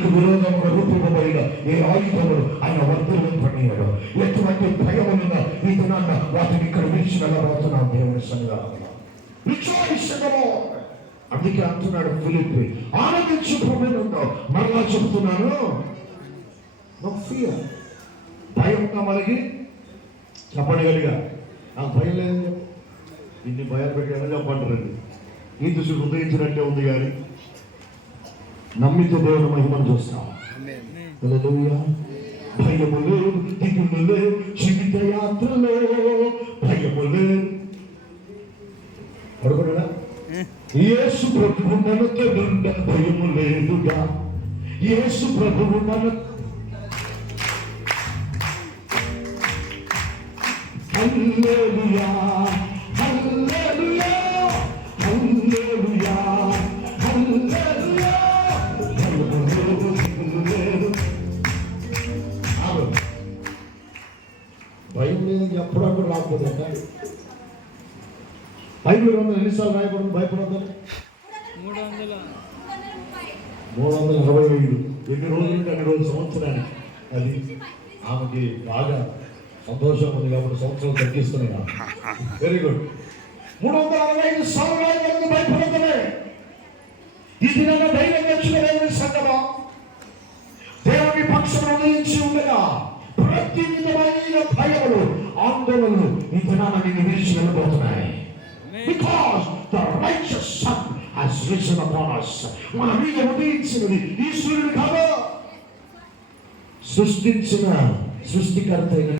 నీకు విరోధంగా రూపింపబడిన ఏ ఆయుధములు ఆయన వర్ధనం పడినాడు. ఎటువంటి భయములున్న ఈ దినాన్న వాటిని ఇక్కడ విడిచి వెళ్ళబోతున్నాం దేవుని సంఘాలలో విశ్వాసము అందుకే అంటున్నాడు ఫిలిప్పి ఆనందించు ప్రభువును మరలా చెబుతున్నాను నో ఫియర్ భయం మనకి? చెప్పడగలిగా నాకు భయం లేదు. ఇన్ని భయం పెట్టాలని చెప్పంటారండి ఈ దృష్టి హృదయించినట్టే ఉంది కానీ నమ్మితే దేవుని మహిమను చూస్తాం హల్లెలూయా. భయము లేదు దిగులు లేదు జీవిత యాత్రలో భయము లేదు పడుకున్నాడా యేసు ప్రభువు మనతో నుండ భయము లేదుగా యేసు ప్రభువు మన హల్లెలూయా లేదని లేదు ఎప్పుడప్పుడు రాకపోతే బైబిల్ వందలు ఎన్నిసార్లు రాయబడింది? భయపడద్దు మూడు వందల అరవై ఐదు ఎన్ని రోజులు అన్ని రోజులు సంవత్సరానికి అది ఆమెకి బాగా సంతోషం ఉంది కాబట్టి సంవత్సరాలు తగ్గిస్తున్నాయి వెరీ గుడ్ మూడు వందల అరవై ఐదు సార్లు రాయబడింది భయపడద్దనే. విధమైన భయములు ఆందోళనలు ఈ దినాన నిన్ను విడిచి వెళ్ళబోతున్నాయి Because the righteous sun has risen upon us. మన మీద ఉదయించినది ఈ సూర్యుడు కాదు. సృష్టించిన సృష్టికర్త అయిన